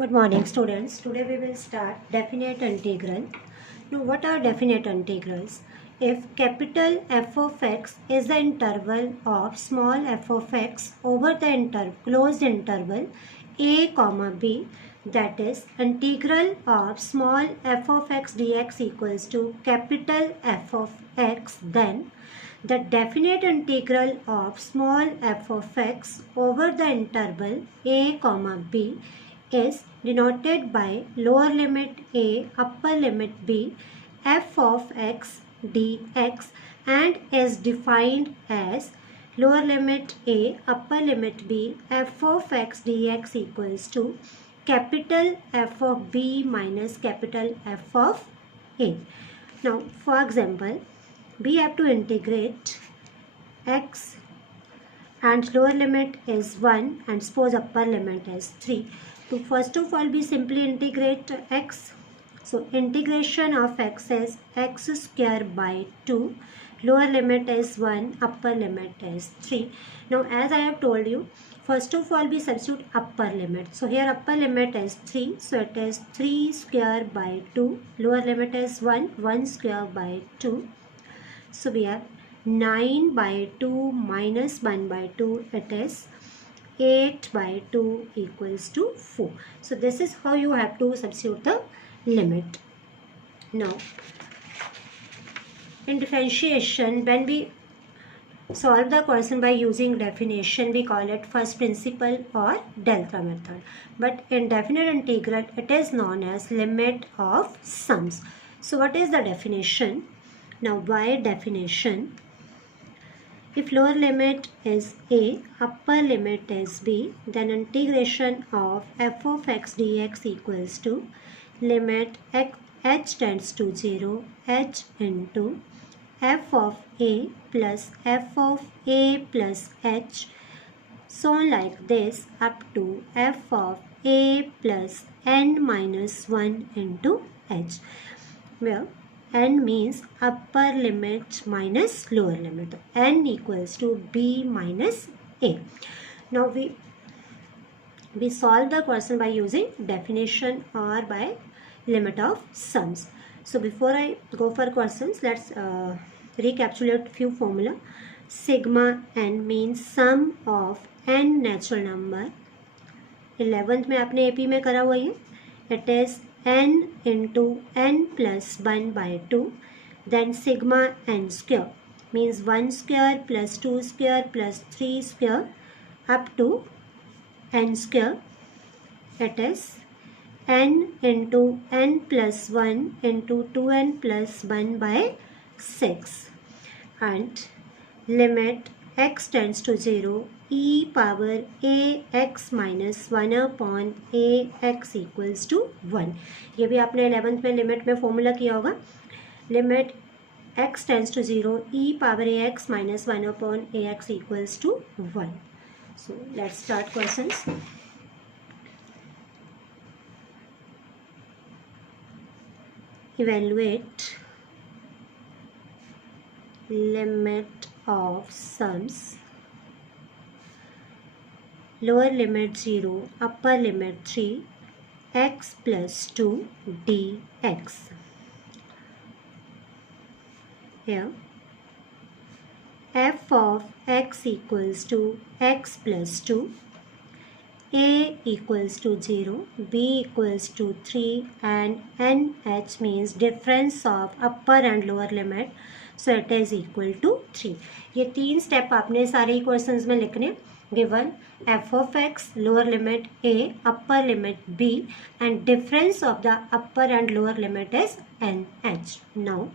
Good morning, students. Today we will start definite integral. Now, what are definite integrals? If capital F of x is the interval of small f of x over the closed interval a comma b, that is integral of small f of x dx equals to capital F of x, then the definite integral of small f of x over the interval a comma b is denoted by lower limit a upper limit b f of x dx and is defined as lower limit a upper limit b f of x dx equals to capital F of b minus capital F of a. Now, for example, we have to integrate x and lower limit is 1 and suppose upper limit is 3. So first of all we simply integrate x. So integration of x is x square by 2. Lower limit is 1, upper limit is 3. Now as I have told you, first of all we substitute upper limit. So here upper limit is 3. So it is 3 square by 2. Lower limit is 1, 1 square by 2. So we have 9 by 2 minus 1 by 2, it is 8 by 2 equals to 4. So this is how you have to substitute the limit. Now, in differentiation, when we solve the question by using definition, we call it first principle or delta method. But in definite integral, it is known as limit of sums. So what is the definition? Now by definition, if lower limit is a, upper limit is b, then integration of f of x dx equals to limit h tends to 0, h into f of a plus f of a plus h, so like this up to f of a plus n minus 1 into h, where n means upper limit minus lower limit. N equals to b minus a. Now we solve the question by using definition or by limit of sums. So before I go for questions, let's recapitulate few formula. Sigma n means sum of n natural number. 11th में आपने AP में करा हुआ ये. It is n into n plus 1 by 2. Then sigma n square means 1 square plus 2 square plus 3 square up to n square. It is n into n plus 1 into 2n plus 1 by 6. And limit x tends to 0 e power a x minus 1 upon a x equals to 1. ये भी आपने 11th में limit में formula किया होगा. Limit x tends to 0 e power a x minus 1 upon a x equals to 1. So let's start questions. Evaluate limit of sums. Lower limit 0, upper limit 3, x plus 2 dx. Here f of x equals to x plus 2, a equals to 0, b equals to 3 and nh means difference of upper and lower limit. So it is equal to 3. ये 3 step आपने सारे equations में लिखने. Given f of x, lower limit a, upper limit b and difference of the upper and lower limit is nh. Now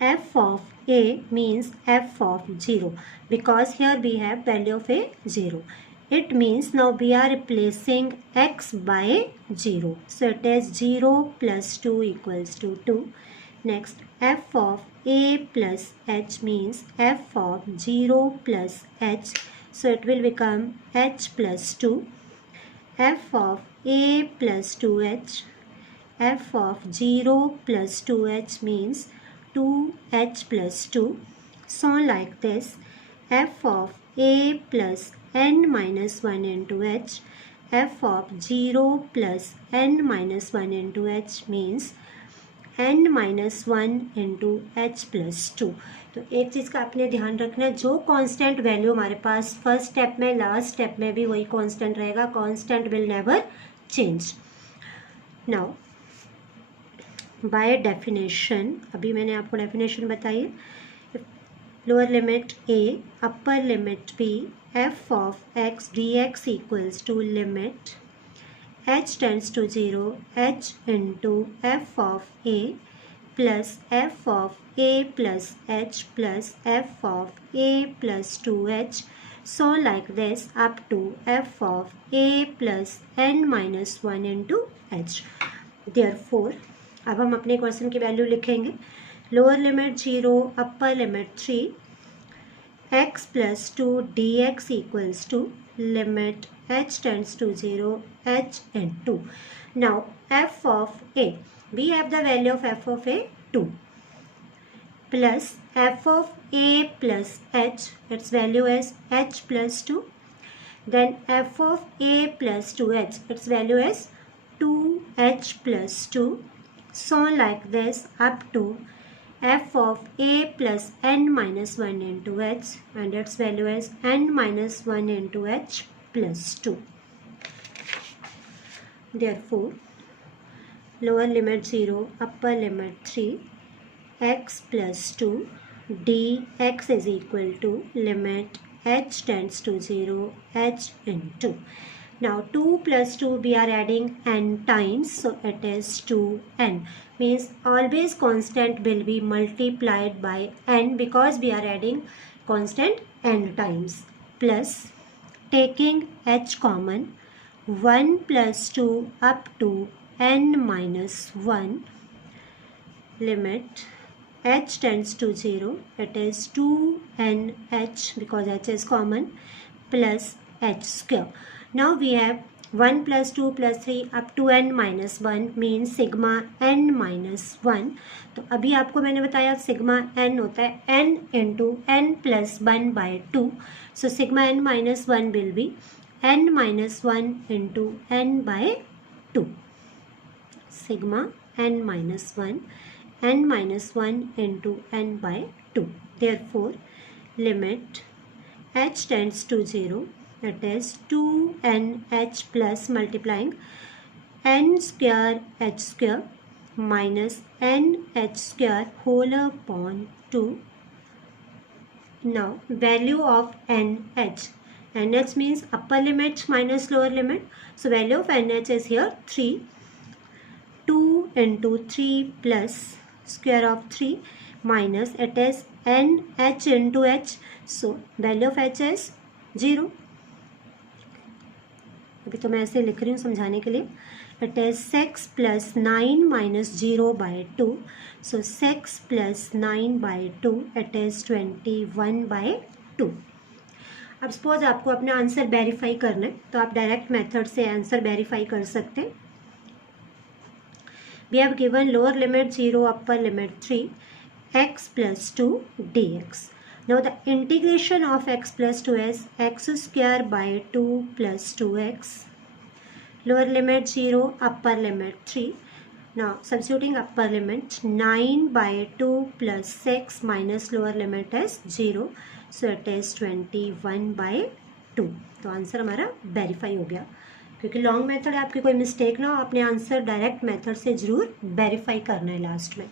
f of a means f of 0 because here we have value of a 0. It means now we are replacing x by 0. So it is 0 plus 2 equals to 2. Next, f of a plus h means f of 0 plus h. So it will become h plus 2. F of a plus 2h. F of 0 plus 2h means 2h plus 2. So like this, f of a plus n minus 1 into h. f of 0 plus n minus 1 into h means n minus 1 into h plus 2। तो एक चीज़ का आपने ध्यान रखना है, जो constant value हमारे पास first step में लास्ट स्टेप में भी वही कांस्टेंट रहेगा, constant will never change. Now by definition, अभी मैंने आपको डेफिनेशन बताई है, lower limit a upper limit b f of x dx equals to limit h tends to 0 h into f of a plus f of a plus h plus f of a plus 2h, so like this up to f of a plus n minus 1 into h। Therefore अब हम अपने question की value लिखेंगे। Lower limit 0 upper limit 3 x plus 2 dx equals to limit h tends to 0 h into, now f of a, we have the value of f of a 2 plus f of a plus h, its value is h plus 2, then f of a plus 2h, its value is 2h plus 2, so like this up to f of a plus n minus 1 into h, and its value is n minus 1 into h plus 2। Therefore lower limit 0 upper limit 3 x plus 2 dx is equal to limit h tends to 0 h into, now 2 plus 2 we are adding n times, so it is 2n, means always constant will be multiplied by n because we are adding constant n times, plus taking h common 1 plus 2 up to n minus 1, limit h tends to 0, it is 2nh because h is common, plus h square। Now we have 1 plus 2 plus 3 up to n minus 1 means sigma n minus 1। तो अभी आपको मैंने बताया sigma n होता है n into n plus 1 by 2, so sigma n minus 1 will be n minus 1 into n by 2, sigma n minus 1 n minus 1 into n by 2। Therefore limit h tends to 0, it is 2nh plus multiplying n square h square minus nh square whole upon 2। Now value of nh, nh means upper limit minus lower limit, so value of nh is here 3, 2 into 3 plus square of 3 minus it is nh into h, so value of h is 0। अभी तो मैं ऐसे लिख रही हूँ समझाने के लिए, it is 6 plus 9 minus 0 by 2, so 6 plus 9 by 2 it is 21 by 2। अब सपोज आपको अपना आंसर वेरीफाई करना है तो आप डायरेक्ट मेथड से आंसर वेरीफाई कर सकते हैं। We have given lower limit 0 upper limit 3 x plus 2 dx। Now the integration of x plus 2 is x square by 2 plus 2x, lower limit 0 upper limit 3, now substituting upper limit 9 by 2 plus 6 minus lower limit is 0, so it is 21 by 2। तो answer हमारा verify हो गया। क्योंकि long method है, आपकी कोई mistake ना हो, अपने आंसर डायरेक्ट मेथड से ज़रूर वेरीफाई करना है लास्ट में।